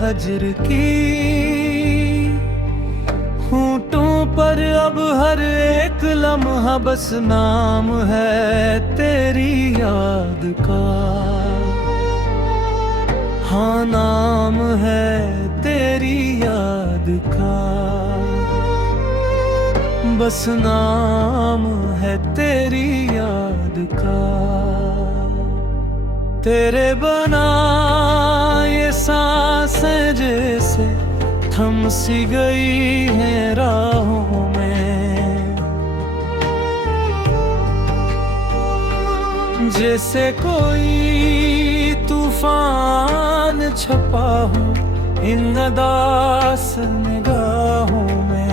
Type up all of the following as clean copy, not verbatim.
हजर की। होंठों पर अब हर एक लम्हा बस नाम है तेरी याद का। हाँ, नाम है तेरी याद का, बस नाम है तेरी याद का। तेरे बना ये सांसें जैसे थम सी गई हैं राहों में, जैसे कोई तूफान छपा हो इन अदास निगाहों में।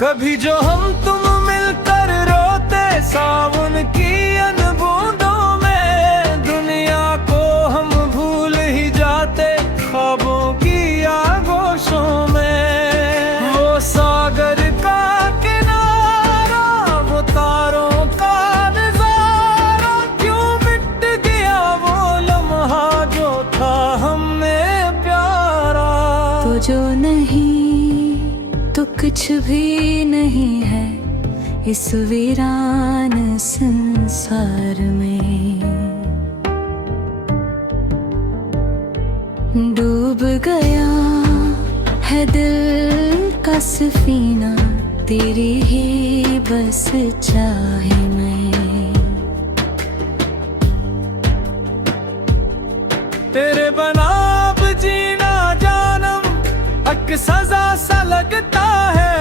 कभी जो हम तुम मिलकर रोते सावन की अनबूंदों में, दुनिया को हम भूल ही जाते ख्वाबों की आगोशों में। वो सागर का किनारा, वो तारों का नजारा, क्यों मिट गया वो लम्हा जो था हमें प्यारा। तो जो नहीं तो कुछ भी नहीं है इस वीरान संसार में। डूब गया है दिल का सफीना, तेरी ही बस चाहे में। तेरे बना अब जीना जानम अक सजा सा लगता है।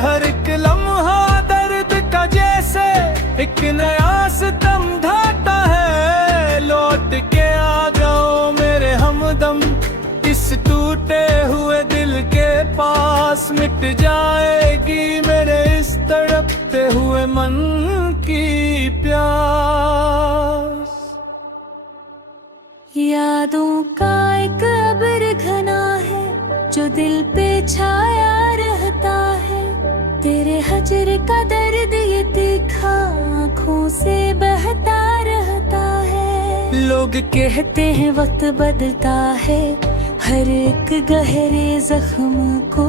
हर एक लम्हा दर्द का जैसे एक नया सितम ढाता है। लौट के आ जाओ मेरे हमदम, इस टूटे हुए दिल के पास मिट जाएगी मेरे इस तड़पते हुए मन की प्यास। यादों का एक अब्र घना है जो दिल पे छाया रहता है। तेरे हजर का दर्द ये तीखा आँखों से बहता रहता है। लोग कहते हैं वक्त बदलता है हर एक गहरे जख्म को,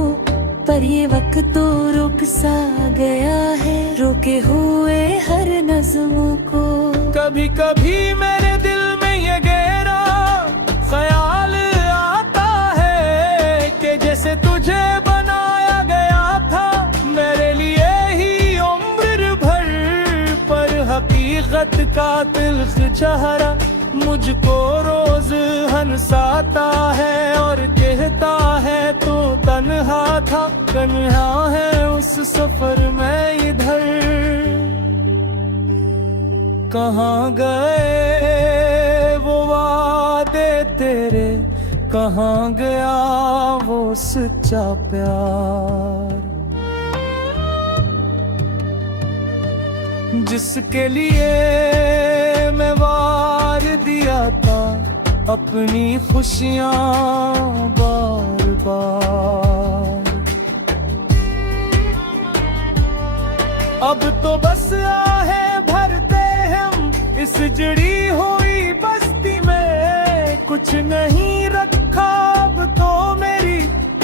पर ये वक्त तो रुक सा गया है रोके हुए हर नज़्म को। कभी कभी मेरे दिल में ये गहरा ख्याल आता है कि जैसे तुझे बनाया गया था मेरे लिए ही उम्र भर। पर हकीकत का तिल्ख चेहरा मुझको रोज हंसाता है और कहता है तो तन्हा था, तन्हा है उस सफर में इधर। कहाँ गए वो वादे तेरे, कहाँ गया वो सच्चा प्यार, जिसके लिए मैं वार दिया था अपनी खुशियाँ बार बार। अब तो बस आहे भरते हम इस जड़ी हुई बस्ती में, कुछ नहीं रखा अब तो मेरी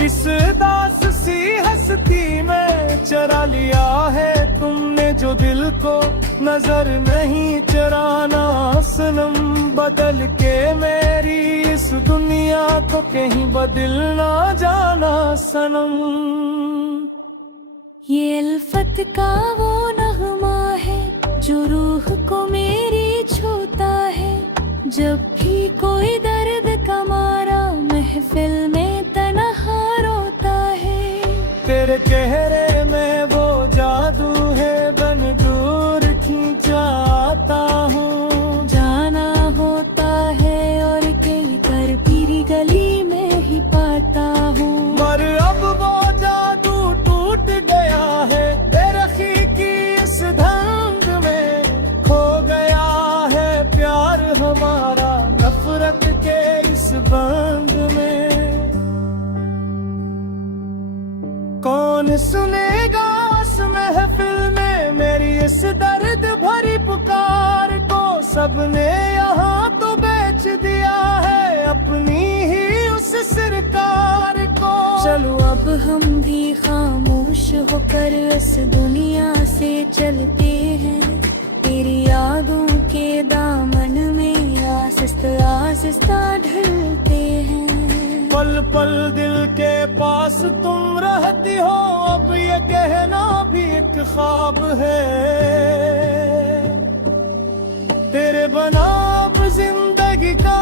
इस दास सी हस्ती में। चरा लिया है तुमने जो दिल को, नजर नहीं चराना सनम, बदल के मेरी इस दुनिया को कहीं बदल ना जाना सनम। ये अल्फत का वो नगमा है जो रूह को मेरी छूता है। जब भी कोई दर्द का मारा महफिल में तन्हा रोता है। तेरे चेहरे में वो जादू है बन दूर खींचा आता हूँ। जाना होता है और कई कर पीरी गली में ही पाता हूँ। पर अब वो जादू टूट गया है बेरखी की इस धंध में। खो गया है प्यार हमारा नफरत के इस बंध में। कौन सुनेगा इस महफिल में मेरी इस दर्द भरी पुकार को। सबने यहाँ बेच दिया है अपनी ही उस सरकार को। चलो अब हम भी खामोश होकर इस दुनिया से चलते हैं, तेरी यादों के दामन में आहिस्ता आहिस्ता ढलते हैं। पल पल दिल के पास तुम रहती हो, अब ये कहना भी एक ख्वाब है। तेरे बना अब जिंदगी का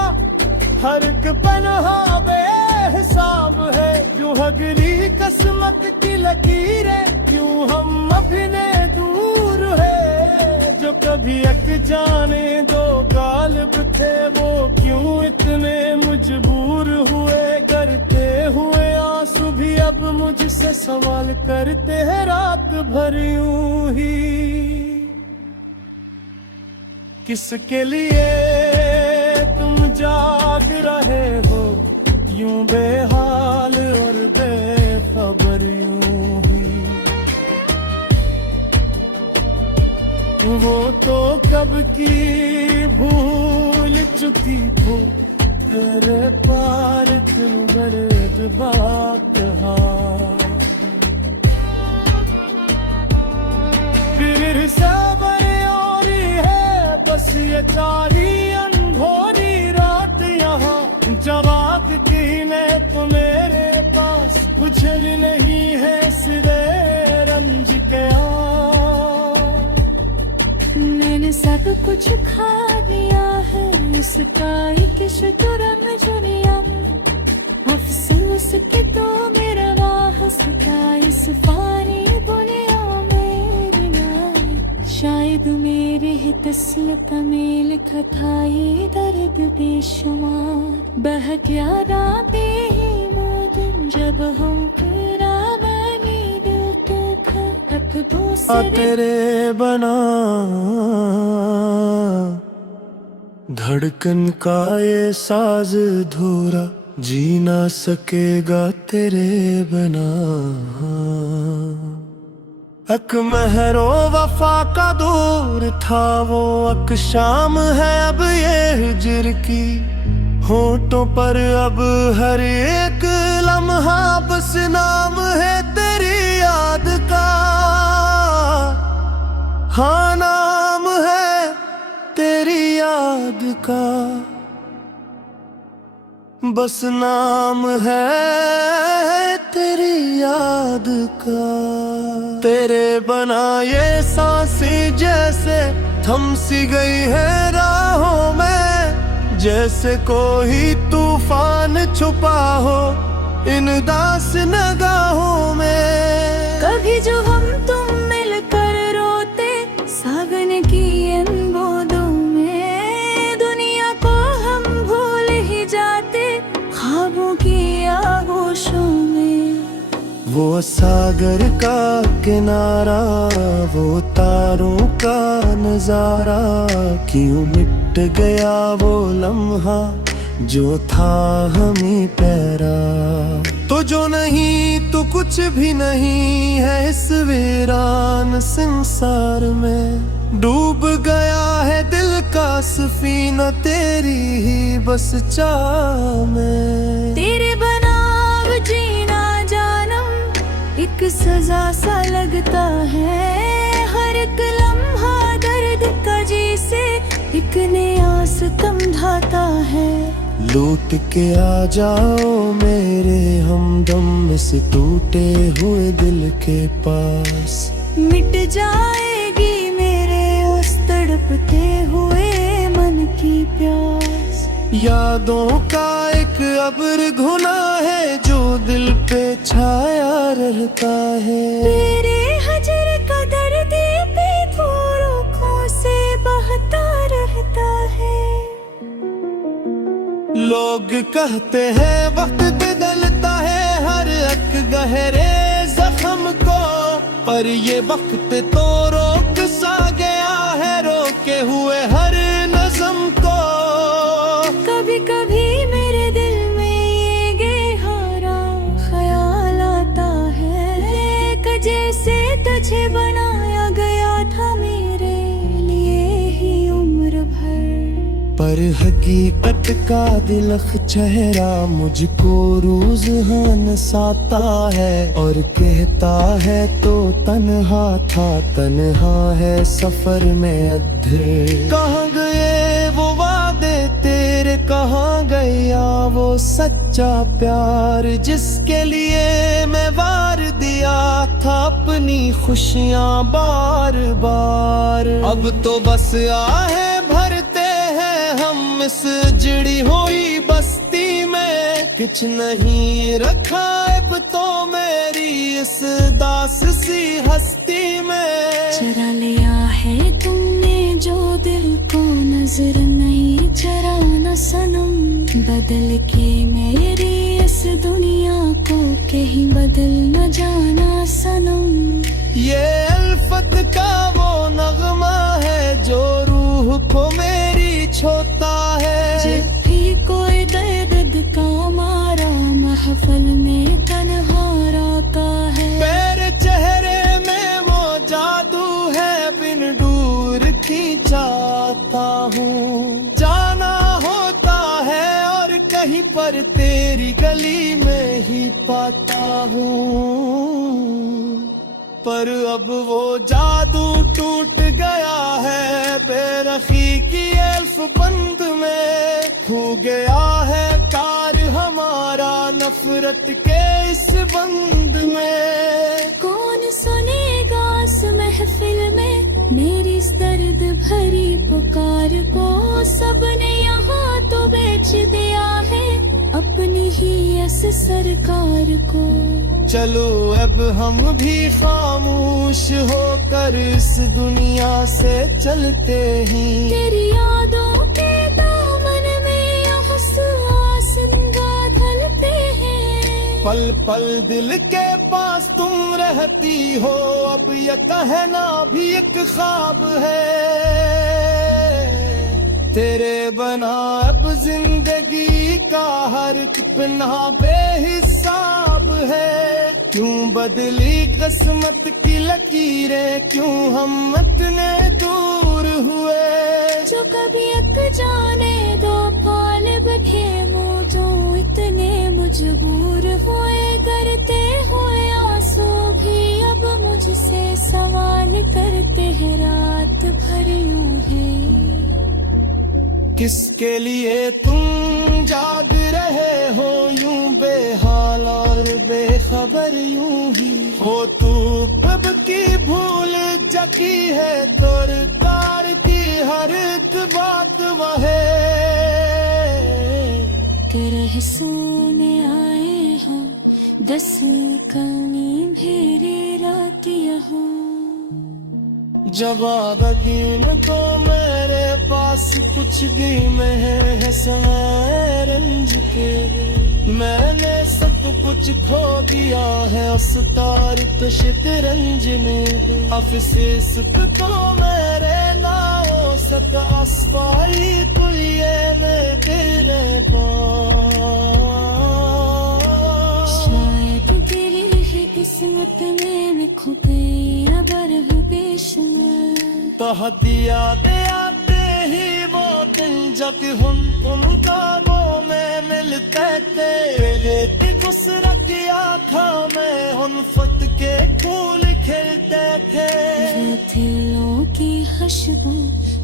हर एक पन्हा बेहिसाब है। क्यों हगली किस्मत की लकीरें, क्यों हम अपने दूर है। जो कभी एक जाने दो गालिब थे, वो क्यों इतने मजबूर हुए। करते हुए आंसू भी अब मुझसे सवाल करते हैं रात भर यूं ही। किसके लिए तुम जाग रहे हो यूं बेहाल और बेखबर यूं ही। वो तो कब की भूल चुकी हो, तेरे पार क्यों गर्द बात फिर सबर और है बस ये चारी अनभोरी रात यहाँ। जवाब कीने तो मेरे पास कुछ भी नहीं है सिरे रंज के। मैंने सब कुछ खा दिया है, इसका एक शुतुरम जुरिया। अफसोस के तो मेरा वाह सका इस फानी दुनिया में बिना। शायद मेरे ही तस्वीर में लिखा था ये दर्द बेशुमार। बह गया रातें ही मौतन जब हम तेरा मैंने दिल तक अपनों से तेरे बना धड़कन का ये साज धूरा, जी ना सकेगा तेरे बिना। अक महरो वफा का दूर था वो, अक शाम है अब ये हिजर की। होठों पर अब हर एक लम्हा बस नाम है तेरी याद का। हाँ नाम है तेरी याद का, बस नाम है तेरी याद का। तेरे बना ये सांसें जैसे थम सी गई है राहों में। जैसे कोई तूफान छुपा हो इन दास नगाहों में। कभी जो हम तुम मिलकर रोते सावन की इन बूंदों में। दुनिया को हम भूल ही जाते ख्वाबों की आगोशों में। वो सागर का किनारा, वो तारों का नजारा, क्यों मिट गया वो लम्हा जो था हमें प्यारा। तो जो नहीं तो कुछ भी नहीं है इस वीरान संसार में। डूब गया है दिल का सफीना तेरी ही बस चाह में। तेरे बना अब जीना जानम एक सजा सा लगता है। हर एक लम्हा दर्द का जी से एक नया सितम ढाता है। लौट के आ जाओ मेरे हमदम इस टूटे हुए दिल के पास। मिट जाएगी मेरे उस तड़पते हुए मन की प्यास। यादों का एक अब्र घुना है जो दिल पे छाया रहता है। तेरे हजर का दर्द बेखौरों से बहता रहता है। लोग कहते हैं वक्त बदलता है हर एक गहरे जख्म को, पर ये वक्त तो रोक सा गया है रोके हुए हर नज़्म को। कभी कभी मेरे दिल में ये गहरा ख्याल आता है कि जैसे तुझे बनाया गया था मेरे लिए ही उम्र भर। पर पर हकीकत का दिलख चेहरा मुझको रोज हंसाता है और कहता है तो तन्हा था, तन्हा है सफर में अधर। कहाँ गए वो वादे तेरे, कहाँ गया वो सच्चा प्यार जिसके लिए मैं वार दिया था अपनी खुशियाँ बार बार। अब तो बस आहे भरते हैं हम इस जड़ी हुई बस्ती में, कुछ नहीं रखा अब तो मेरी इस दास सी हस्ती में। चरा लिया है तुमने जो दिल को, नजर नहीं चराना सनम। बदल के मेरी इस दुनिया को कहीं बदल न जाना सनम। ये अल्फत का वो नगमा है जो रूह को मेरी छोता है। जब भी कोई दर्द का मारा महफल में तन्हा रोता है। मेरे चेहरे में वो जादू है बिन दूर खींचाता हूँ। जाना होता है और कहीं पर तेरी गली में ही पाता हूँ, पर अब वो जादू टूट गया है बेरखी की एल्फ बंद में। खो गया है कार हमारा नफरत के इस बंद में। कौन सुनेगा इस महफिल में मेरी इस दर्द भरी पुकार को। सबने यहाँ तो बेच दिया है अपनी ही इस सरकार को। चलो अब हम भी खामोश होकर इस दुनिया से चलते हैं। तेरी यादों के दामन में आंसुआ ढलते हैं। पल पल दिल के पास तुम रहती हो, अब ये कहना भी एक ख्वाब है। तेरे बना अब जिंदगी का हर एक पन्ना बेहिसाब है। क्यों बदली किस्मत की लकीरें, क्यों हम इतने दूर हुए। जो कभी एक जाने दो पाल बैठे मुँह, जो इतने मजबूर हुए करते हुए आंसू भी अब मुझसे सवाल करते हैं रात भर यूं है। किसके लिए तुम जाग रहे हो यूं बेहाल और बेखबर यूं ही हो। तू कब की भूल जकी है तोर तार की हर एक बात वहे। तेरे सोने आए हो दस कनी भेरे रातिया हो। जवाब अगीन तो मेरे पास कुछ भी में है समय रंज के। मैंने सब कुछ खो दिया है उस तारीख शतरंज में। अफसोस तो मेरे नाओ सत आसपाई तो ये मैं तेरे पास। शायद तेरी ही किस्मत में लिखो गई अबर पेश कह दिया दे आते ही वो दिन जब हम तुम वो में मिलते थे। तेरे गुस्सा किया था मैं उन फत के फूल खिलते थे। दिलों की खुशबू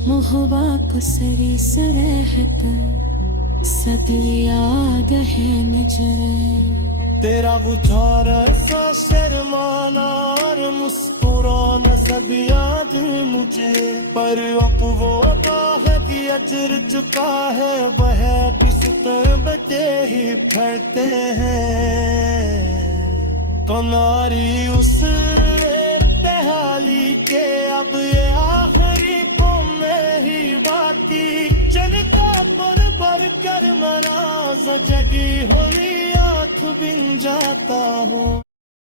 मुहबा को सरे सरहत सद याद है नजर। तेरा बुझारा सा शर्माना और मुस्कुराना सब याद मुझे। पर अब वो है कि अजर चुका है वह बिस्तर बटे ही फरते हैं। कनारी उस बहाली के अब ये आखिरी को में ही बाती। चल का पर कर मराज जगी हुई बिन जाता हूँ।